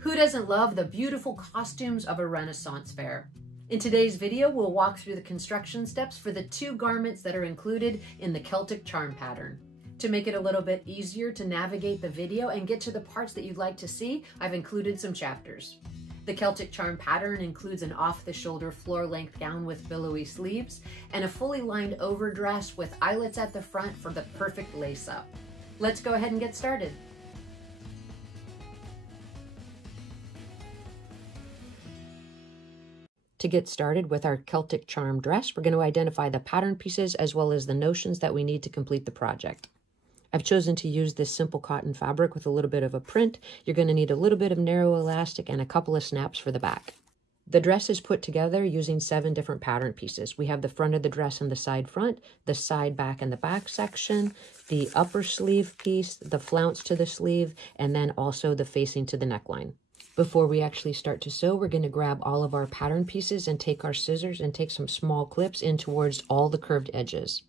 Who doesn't love the beautiful costumes of a Renaissance fair? In today's video, we'll walk through the construction steps for the 2 garments that are included in the Celtic charm pattern. To make it a little bit easier to navigate the video and get to the parts that you'd like to see, I've included some chapters. The Celtic charm pattern includes an off-the-shoulder floor-length gown with billowy sleeves and a fully lined overdress with eyelets at the front for the perfect lace-up. Let's go ahead and get started. To get started with our Celtic charm dress, we're going to identify the pattern pieces as well as the notions that we need to complete the project. I've chosen to use this simple cotton fabric with a little bit of a print. You're going to need a little bit of narrow elastic and a couple of snaps for the back. The dress is put together using 7 different pattern pieces. We have the front of the dress and the side front, the side back and the back section, the upper sleeve piece, the flounce to the sleeve, and then also the facing to the neckline. Before we actually start to sew, we're going to grab all of our pattern pieces and take our scissors and take some small clips in towards all the curved edges.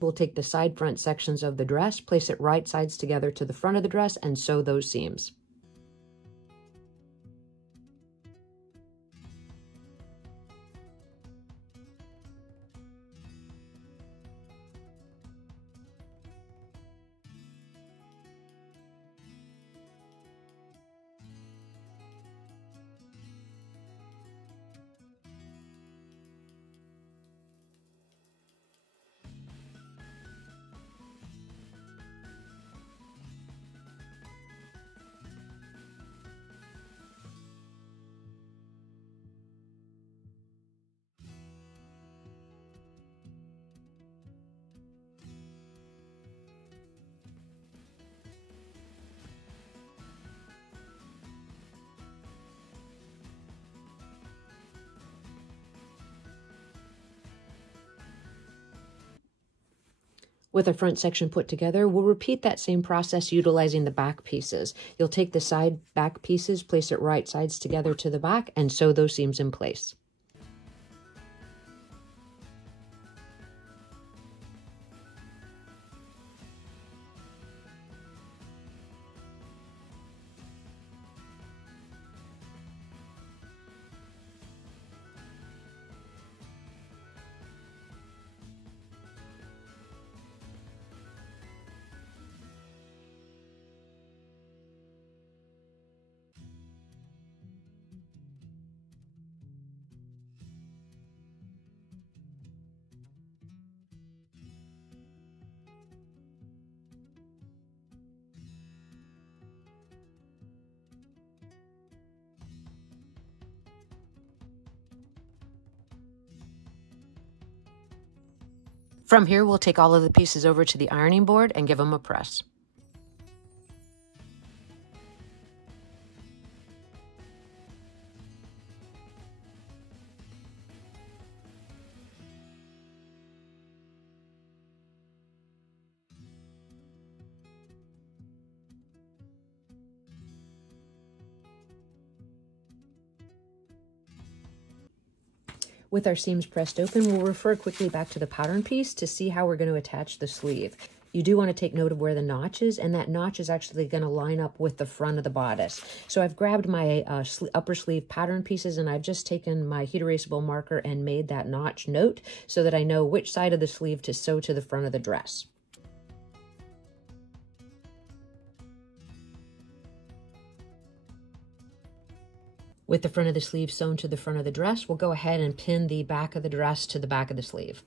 We'll take the side front sections of the dress, place it right sides together to the front of the dress, and sew those seams. With our front section put together, we'll repeat that same process utilizing the back pieces. You'll take the side back pieces, place it right sides together to the back, and sew those seams in place. From here, we'll take all of the pieces over to the ironing board and give them a press. With our seams pressed open, we'll refer quickly back to the pattern piece to see how we're going to attach the sleeve. You do want to take note of where the notch is, and that notch is actually going to line up with the front of the bodice. So I've grabbed my upper sleeve pattern pieces, and I've just taken my heat erasable marker and made that notch note so that I know which side of the sleeve to sew to the front of the dress. With the front of the sleeve sewn to the front of the dress, we'll go ahead and pin the back of the dress to the back of the sleeve.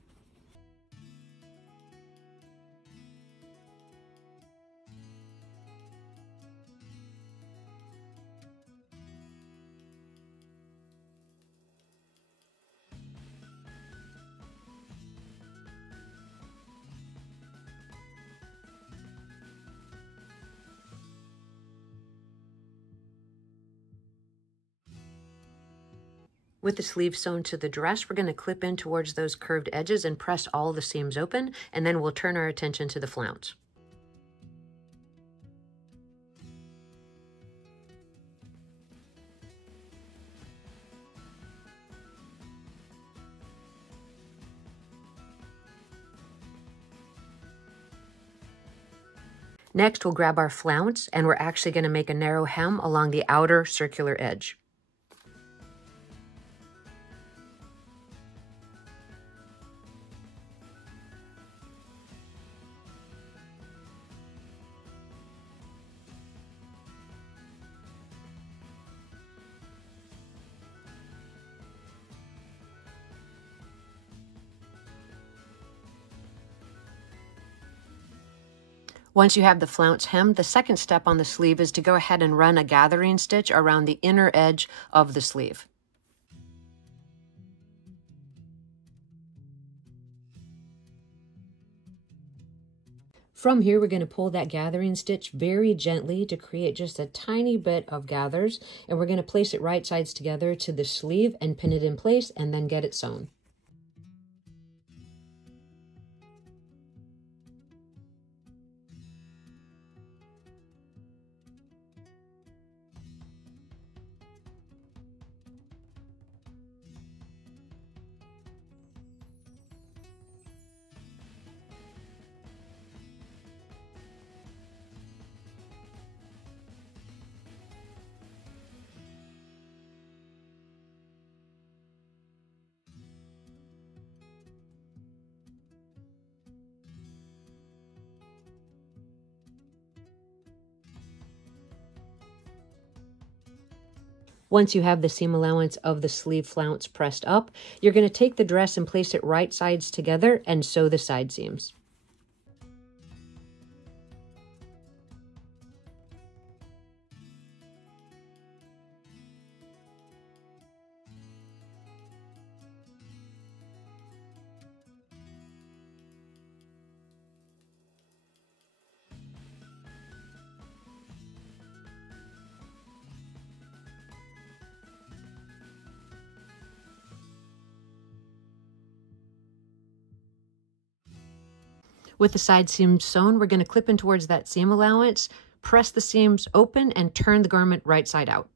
With the sleeve sewn to the dress, we're going to clip in towards those curved edges and press all the seams open, and then we'll turn our attention to the flounce. Next, we'll grab our flounce, and we're actually going to make a narrow hem along the outer circular edge. Once you have the flounce hemmed, the second step on the sleeve is to go ahead and run a gathering stitch around the inner edge of the sleeve. From here, we're going to pull that gathering stitch very gently to create just a tiny bit of gathers, and we're going to place it right sides together to the sleeve and pin it in place and then get it sewn. Once you have the seam allowance of the sleeve flounce pressed up, you're going to take the dress and place it right sides together and sew the side seams. With the side seams sewn, we're going to clip in towards that seam allowance, press the seams open, and turn the garment right side out.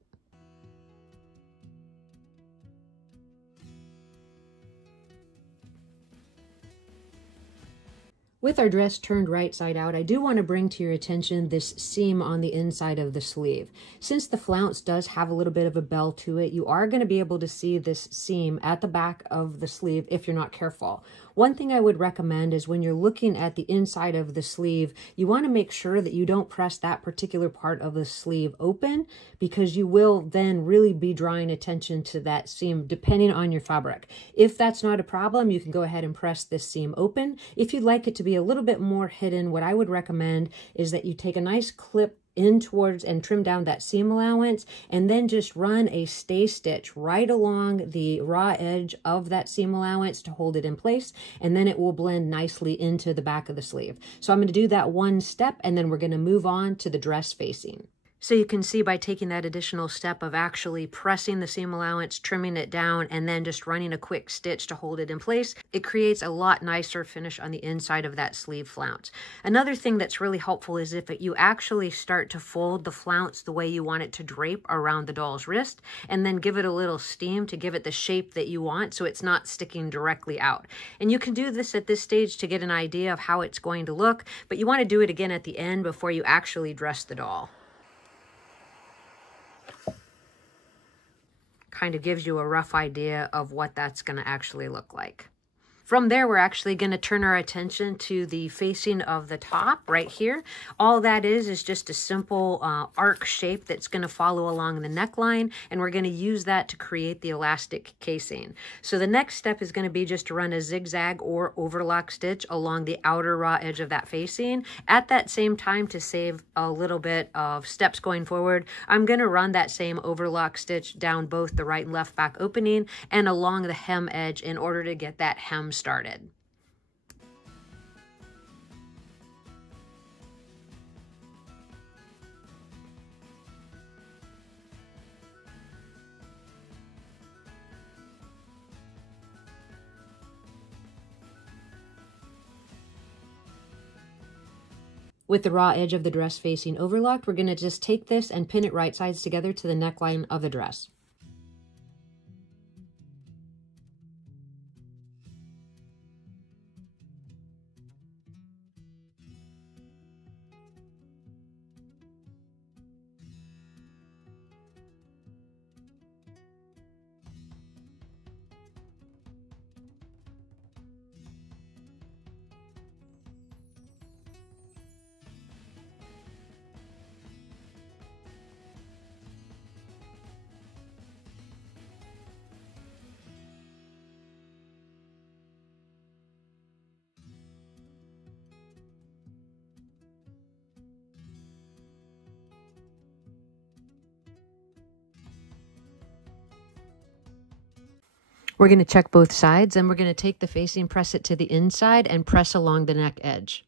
With our dress turned right side out, I do want to bring to your attention this seam on the inside of the sleeve. Since the flounce does have a little bit of a bell to it, you are going to be able to see this seam at the back of the sleeve if you're not careful. One thing I would recommend is when you're looking at the inside of the sleeve, you want to make sure that you don't press that particular part of the sleeve open, because you will then really be drawing attention to that seam depending on your fabric. If that's not a problem, you can go ahead and press this seam open. If you'd like it to be a little bit more hidden, what I would recommend is that you take a nice clip in towards and trim down that seam allowance, and then just run a stay stitch right along the raw edge of that seam allowance to hold it in place, and then it will blend nicely into the back of the sleeve. So I'm going to do that one step, and then we're going to move on to the dress facing. So you can see by taking that additional step of actually pressing the seam allowance, trimming it down, and then just running a quick stitch to hold it in place, it creates a lot nicer finish on the inside of that sleeve flounce. Another thing that's really helpful is if you actually start to fold the flounce the way you want it to drape around the doll's wrist, and then give it a little steam to give it the shape that you want so it's not sticking directly out. And you can do this at this stage to get an idea of how it's going to look, but you want to do it again at the end before you actually dress the doll. Kind of gives you a rough idea of what that's going to actually look like. From there, we're actually going to turn our attention to the facing of the top right here. All that is just a simple arc shape that's going to follow along the neckline, and we're going to use that to create the elastic casing. So the next step is going to be just to run a zigzag or overlock stitch along the outer raw edge of that facing. At that same time, to save a little bit of steps going forward, I'm going to run that same overlock stitch down both the right and left back opening and along the hem edge in order to get that hem started. With the raw edge of the dress facing overlocked, we're going to just take this and pin it right sides together to the neckline of the dress. We're going to check both sides, and we're going to take the facing, press it to the inside, and press along the neck edge.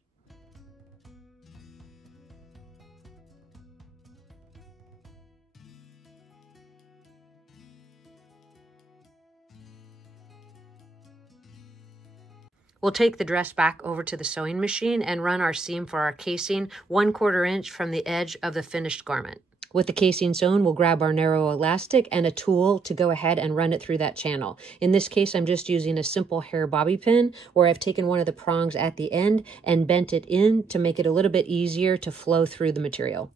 We'll take the dress back over to the sewing machine and run our seam for our casing 1/4 inch from the edge of the finished garment. With the casing sewn, we'll grab our narrow elastic and a tool to go ahead and run it through that channel. In this case, I'm just using a simple hair bobby pin where I've taken one of the prongs at the end and bent it in to make it a little bit easier to flow through the material.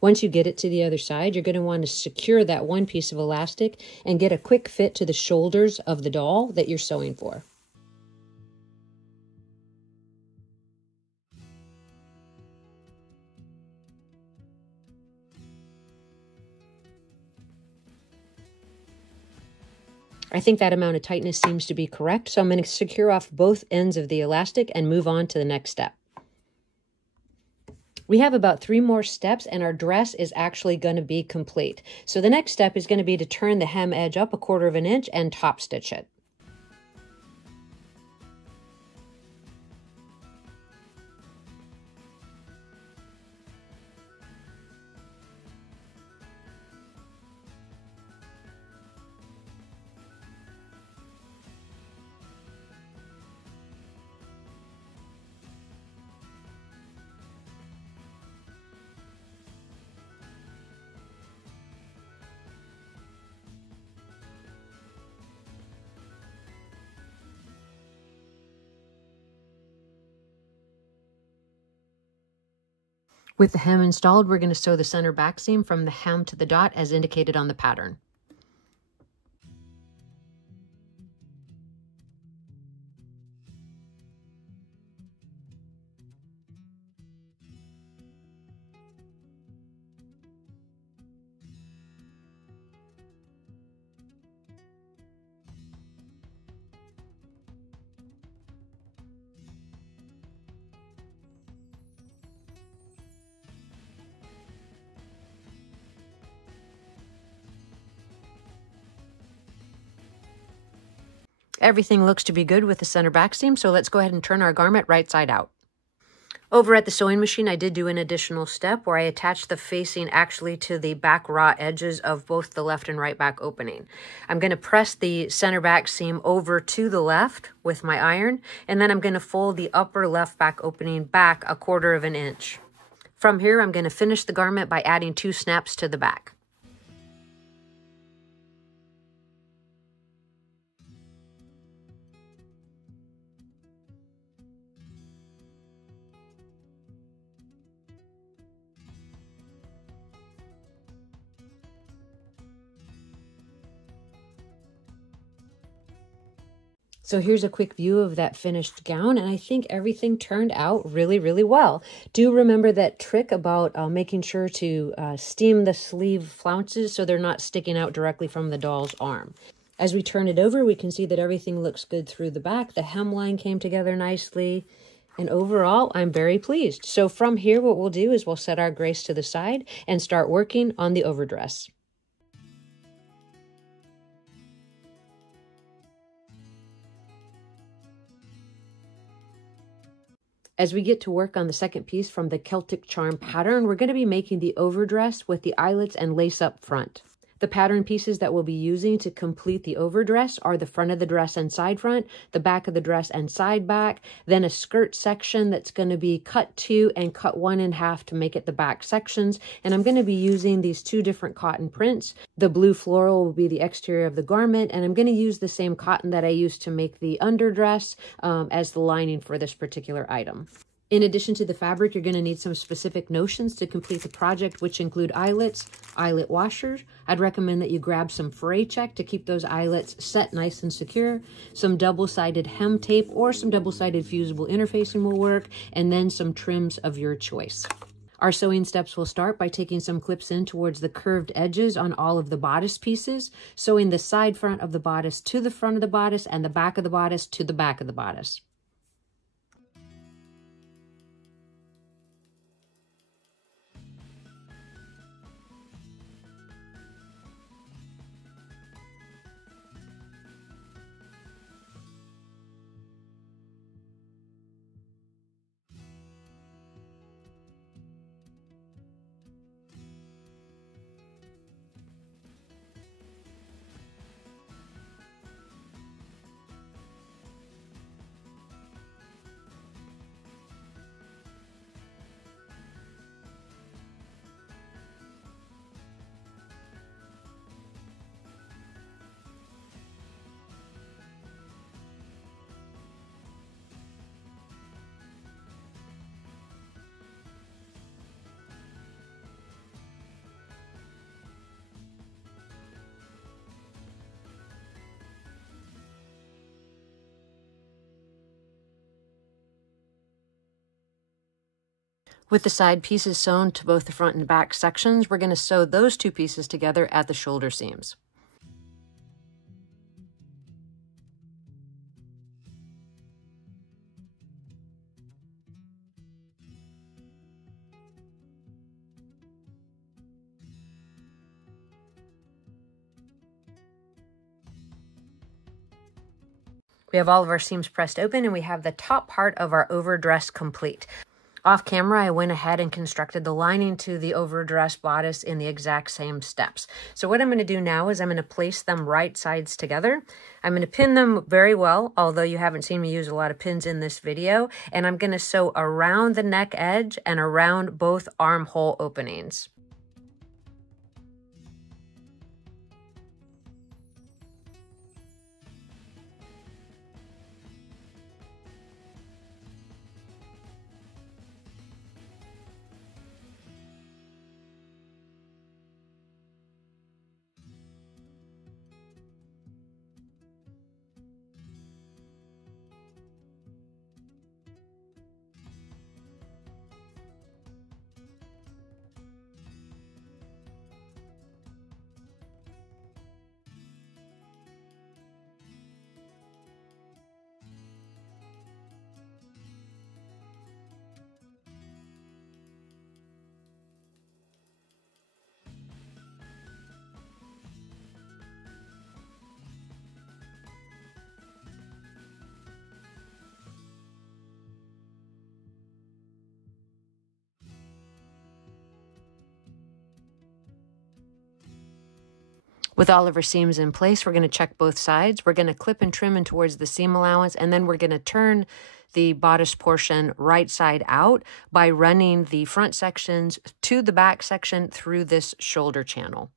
Once you get it to the other side, you're going to want to secure that one piece of elastic and get a quick fit to the shoulders of the doll that you're sewing for. I think that amount of tightness seems to be correct, so I'm going to secure off both ends of the elastic and move on to the next step. We have about 3 more steps and our dress is actually going to be complete. So the next step is going to be to turn the hem edge up 1/4 inch and top stitch it. With the hem installed, we're going to sew the center back seam from the hem to the dot as indicated on the pattern. Everything looks to be good with the center back seam, so let's go ahead and turn our garment right side out. Over at the sewing machine, I did do an additional step where I attached the facing actually to the back raw edges of both the left and right back opening. I'm going to press the center back seam over to the left with my iron, and then I'm going to fold the upper left back opening back 1/4 inch. From here, I'm going to finish the garment by adding 2 snaps to the back. So here's a quick view of that finished gown, and I think everything turned out really, really well. Do remember that trick about making sure to steam the sleeve flounces so they're not sticking out directly from the doll's arm. As we turn it over, we can see that everything looks good through the back. The hemline came together nicely, and overall, I'm very pleased. So from here, what we'll do is we'll set our grace to the side and start working on the overdress. As we get to work on the second piece from the Celtic charm pattern, we're going to be making the overdress with the eyelets and lace up front. The pattern pieces that we'll be using to complete the overdress are the front of the dress and side front, the back of the dress and side back, then a skirt section that's going to be cut 2 and cut 1 in half to make it the back sections. And I'm going to be using these 2 different cotton prints. The blue floral will be the exterior of the garment, and I'm going to use the same cotton that I used to make the underdress as the lining for this particular item. In addition to the fabric, you're going to need some specific notions to complete the project, which include eyelets, eyelet washers. I'd recommend that you grab some fray check to keep those eyelets set nice and secure. Some double-sided hem tape or some double-sided fusible interfacing will work, and then some trims of your choice. Our sewing steps will start by taking some clips in towards the curved edges on all of the bodice pieces, sewing the side front of the bodice to the front of the bodice and the back of the bodice to the back of the bodice. With the side pieces sewn to both the front and back sections, we're going to sew those two pieces together at the shoulder seams. We have all of our seams pressed open and we have the top part of our overdress complete. Off camera, I went ahead and constructed the lining to the overdress bodice in the exact same steps. So what I'm going to do now is I'm going to place them right sides together. I'm going to pin them very well, although you haven't seen me use a lot of pins in this video. And I'm going to sew around the neck edge and around both armhole openings. With all of our seams in place, we're going to check both sides. We're going to clip and trim in towards the seam allowance, and then we're going to turn the bodice portion right side out by running the front sections to the back section through this shoulder channel.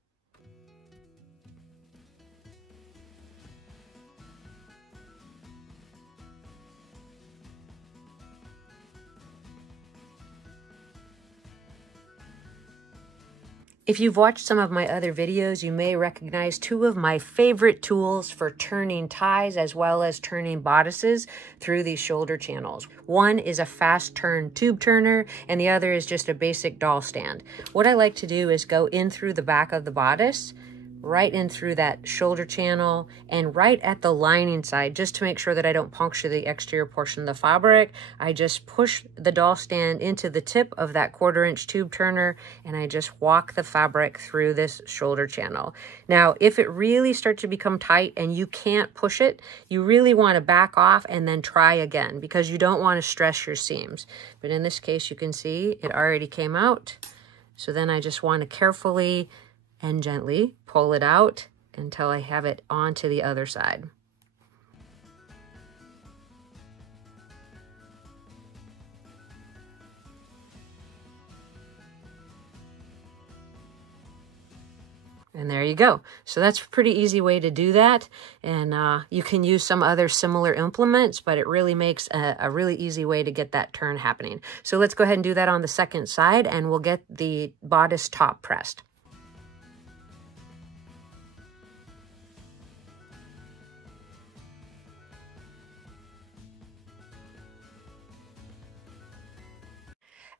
If you've watched some of my other videos, you may recognize two of my favorite tools for turning ties as well as turning bodices through these shoulder channels. One is a fast turn tube turner and the other is just a basic doll stand. What I like to do is go in through the back of the bodice, right in through that shoulder channel and right at the lining side, just to make sure that I don't puncture the exterior portion of the fabric. I just push the doll stand into the tip of that 1/4 inch tube turner and I just walk the fabric through this shoulder channel. Now, if it really starts to become tight and you can't push it, you really want to back off and then try again because you don't want to stress your seams. But in this case, you can see it already came out. So then I just want to carefully and gently pull it out until I have it onto the other side. And there you go. So that's a pretty easy way to do that. And you can use some other similar implements, but it really makes a really easy way to get that turn happening. So let's go ahead and do that on the second side and we'll get the bodice top pressed.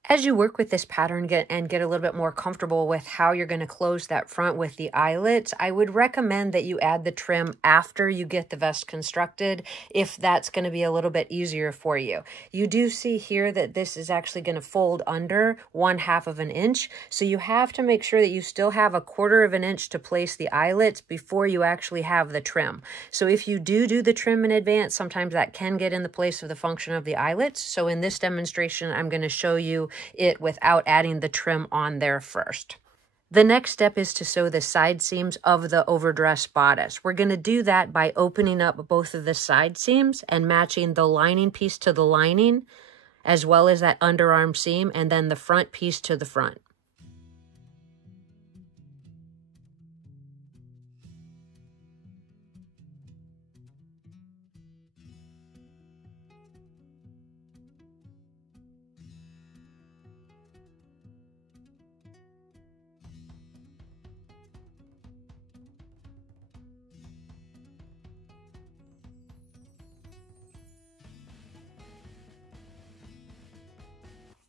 As you work with this pattern and get a little bit more comfortable with how you're going to close that front with the eyelets, I would recommend that you add the trim after you get the vest constructed, if that's going to be a little bit easier for you. You do see here that this is actually going to fold under 1/2 of an inch, so you have to make sure that you still have 1/4 of an inch to place the eyelets before you actually have the trim. So if you do the trim in advance, sometimes that can get in the place of the function of the eyelets. So in this demonstration, I'm going to show you it without adding the trim on there first. The next step is to sew the side seams of the overdress bodice. We're going to do that by opening up both of the side seams and matching the lining piece to the lining, as well as that underarm seam, and then the front piece to the front.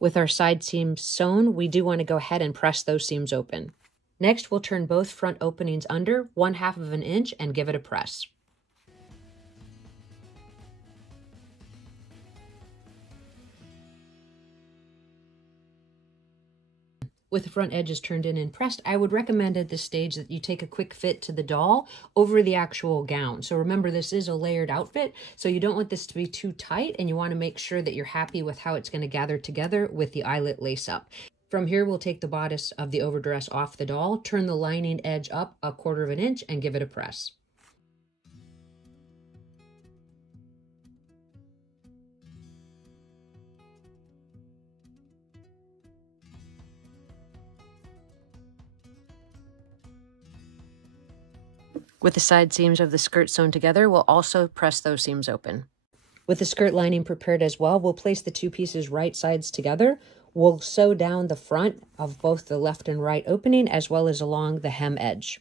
With our side seams sewn, we do want to go ahead and press those seams open. Next, we'll turn both front openings under 1/2 of an inch and give it a press. With the front edges turned in and pressed, I would recommend at this stage that you take a quick fit to the doll over the actual gown. So remember, this is a layered outfit, so you don't want this to be too tight, and you want to make sure that you're happy with how it's going to gather together with the eyelet lace up. From here, we'll take the bodice of the overdress off the doll, turn the lining edge up 1/4 of an inch, and give it a press. With the side seams of the skirt sewn together, we'll also press those seams open. With the skirt lining prepared as well, we'll place the two pieces right sides together. We'll sew down the front of both the left and right opening, as well as along the hem edge.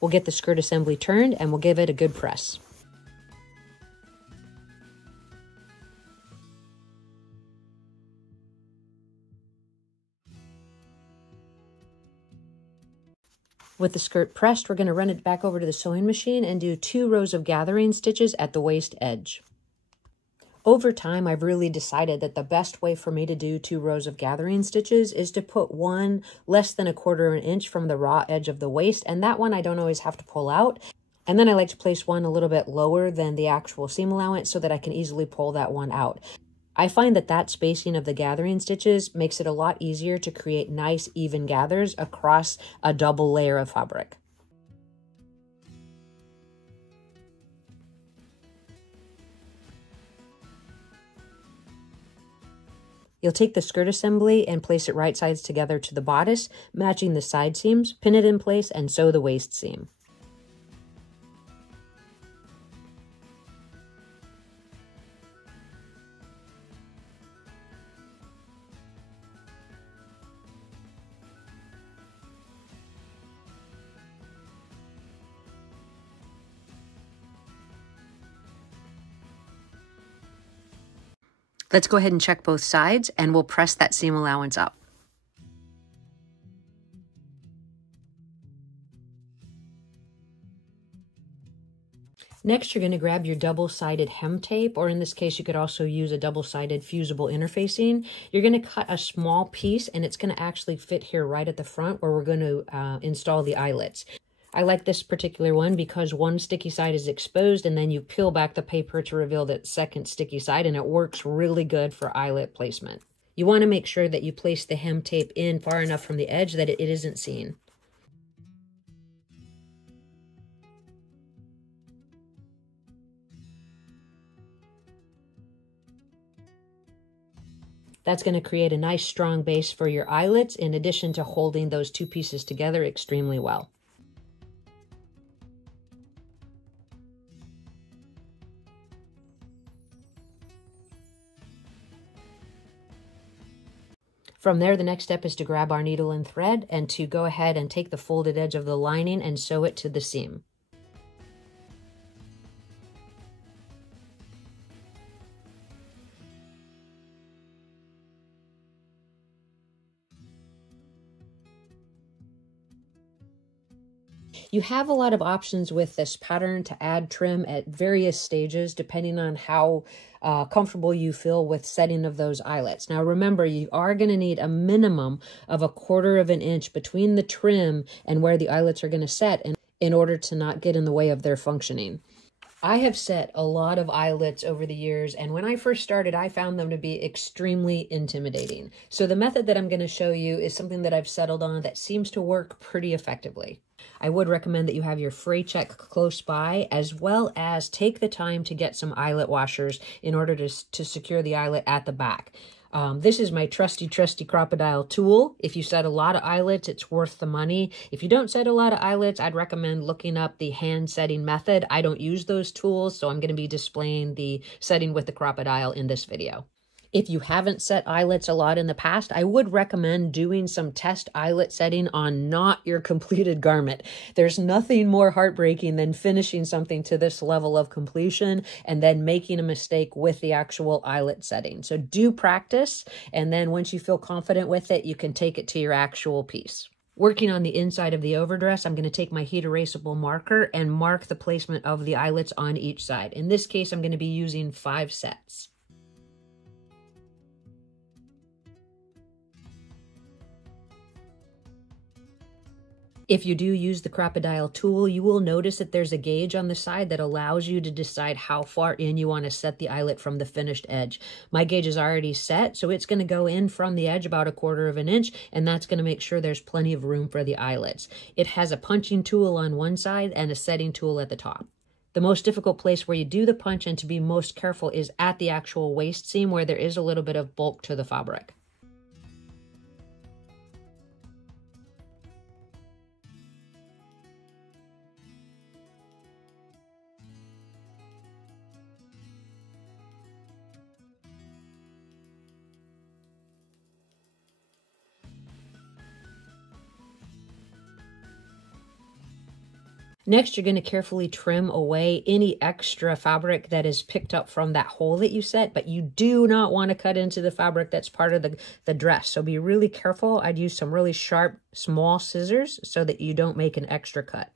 We'll get the skirt assembly turned and we'll give it a good press. With the skirt pressed, we're going to run it back over to the sewing machine and do 2 rows of gathering stitches at the waist edge. Over time, I've really decided that the best way for me to do 2 rows of gathering stitches is to put one less than 1/4 of an inch from the raw edge of the waist, and that one I don't always have to pull out. And then I like to place one a little bit lower than the actual seam allowance so that I can easily pull that one out. I find that that spacing of the gathering stitches makes it a lot easier to create nice even gathers across a double layer of fabric. You'll take the skirt assembly and place it right sides together to the bodice, matching the side seams, pin it in place, and sew the waist seam. Let's go ahead and check both sides, and we'll press that seam allowance up. Next, you're going to grab your double-sided hem tape, or in this case, you could also use a double-sided fusible interfacing. You're going to cut a small piece, and it's going to actually fit here right at the front where we're going to install the eyelets. I like this particular one because one sticky side is exposed, and then you peel back the paper to reveal that second sticky side, and it works really good for eyelet placement. You want to make sure that you place the hem tape in far enough from the edge that it isn't seen. That's going to create a nice strong base for your eyelets, in addition to holding those two pieces together extremely well. From there, the next step is to grab our needle and thread and to go ahead and take the folded edge of the lining and sew it to the seam. You have a lot of options with this pattern to add trim at various stages, depending on how comfortable you feel with setting of those eyelets. Now remember, you are going to need a minimum of 1/4 of an inch between the trim and where the eyelets are going to set in order to not get in the way of their functioning. I have set a lot of eyelets over the years, and when I first started, I found them to be extremely intimidating. So the method that I'm going to show you is something that I've settled on that seems to work pretty effectively. I would recommend that you have your fray check close by, as well as take the time to get some eyelet washers in order to secure the eyelet at the back. This is my trusty crocodile tool. If you set a lot of eyelets, it's worth the money. If you don't set a lot of eyelets, I'd recommend looking up the hand setting method. I don't use those tools, so I'm going to be displaying the setting with the crocodile in this video. If you haven't set eyelets a lot in the past, I would recommend doing some test eyelet setting on not your completed garment. There's nothing more heartbreaking than finishing something to this level of completion and then making a mistake with the actual eyelet setting. So do practice, and then once you feel confident with it, you can take it to your actual piece. Working on the inside of the overdress, I'm going to take my heat erasable marker and mark the placement of the eyelets on each side. In this case, I'm going to be using 5 sets. If you do use the crocodile tool, you will notice that there's a gauge on the side that allows you to decide how far in you want to set the eyelet from the finished edge. My gauge is already set, so it's going to go in from the edge about 1/4 of an inch, and that's going to make sure there's plenty of room for the eyelets. It has a punching tool on one side and a setting tool at the top. The most difficult place where you do the punch and to be most careful is at the actual waist seam, where there is a little bit of bulk to the fabric. Next, you're going to carefully trim away any extra fabric that is picked up from that hole that you set, but you do not want to cut into the fabric that's part of the dress. So be really careful. I'd use some really sharp, small scissors so that you don't make an extra cut.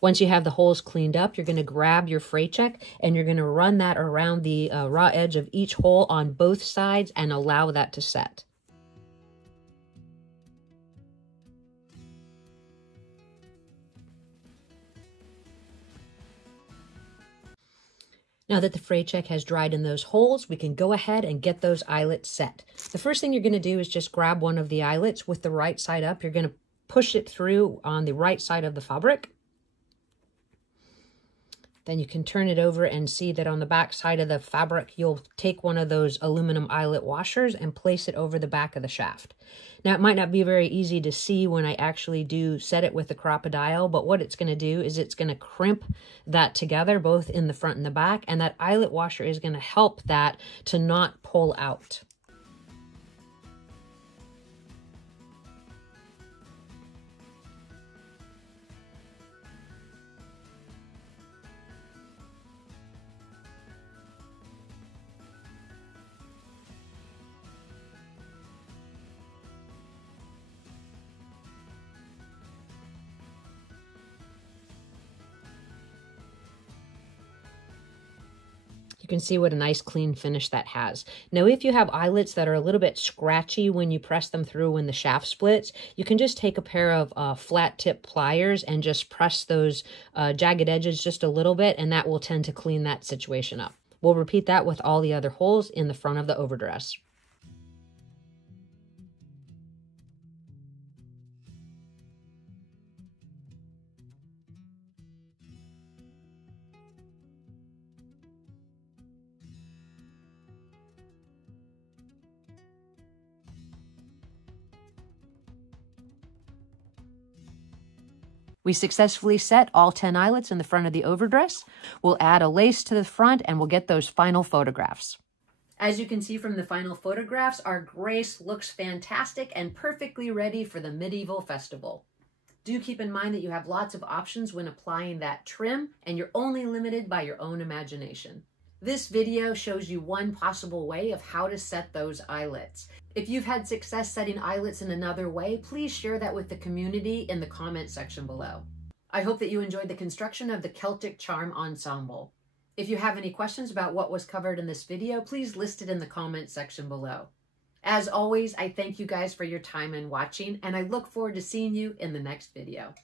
Once you have the holes cleaned up, you're going to grab your fray check and you're going to run that around the raw edge of each hole on both sides and allow that to set. Now that the fray check has dried in those holes, we can go ahead and get those eyelets set. The first thing you're going to do is just grab one of the eyelets with the right side up. You're going to push it through on the right side of the fabric. Then you can turn it over and see that on the back side of the fabric, you'll take one of those aluminum eyelet washers and place it over the back of the shaft. Now, it might not be very easy to see when I actually do set it with the crocodile, but what it's going to do is it's going to crimp that together, both in the front and the back, and that eyelet washer is going to help that to not pull out. You can see what a nice clean finish that has. Now, if you have eyelets that are a little bit scratchy when you press them through when the shaft splits, you can just take a pair of flat tip pliers and just press those jagged edges just a little bit, and that will tend to clean that situation up. We'll repeat that with all the other holes in the front of the overdress. We successfully set all 10 eyelets in the front of the overdress. We'll add a lace to the front and we'll get those final photographs. As you can see from the final photographs, our grace looks fantastic and perfectly ready for the medieval festival. Do keep in mind that you have lots of options when applying that trim, and you're only limited by your own imagination. This video shows you one possible way of how to set those eyelets. If you've had success setting eyelets in another way, please share that with the community in the comment section below. I hope that you enjoyed the construction of the Celtic charm ensemble. If you have any questions about what was covered in this video, please list it in the comment section below. As always, I thank you guys for your time and watching, and I look forward to seeing you in the next video.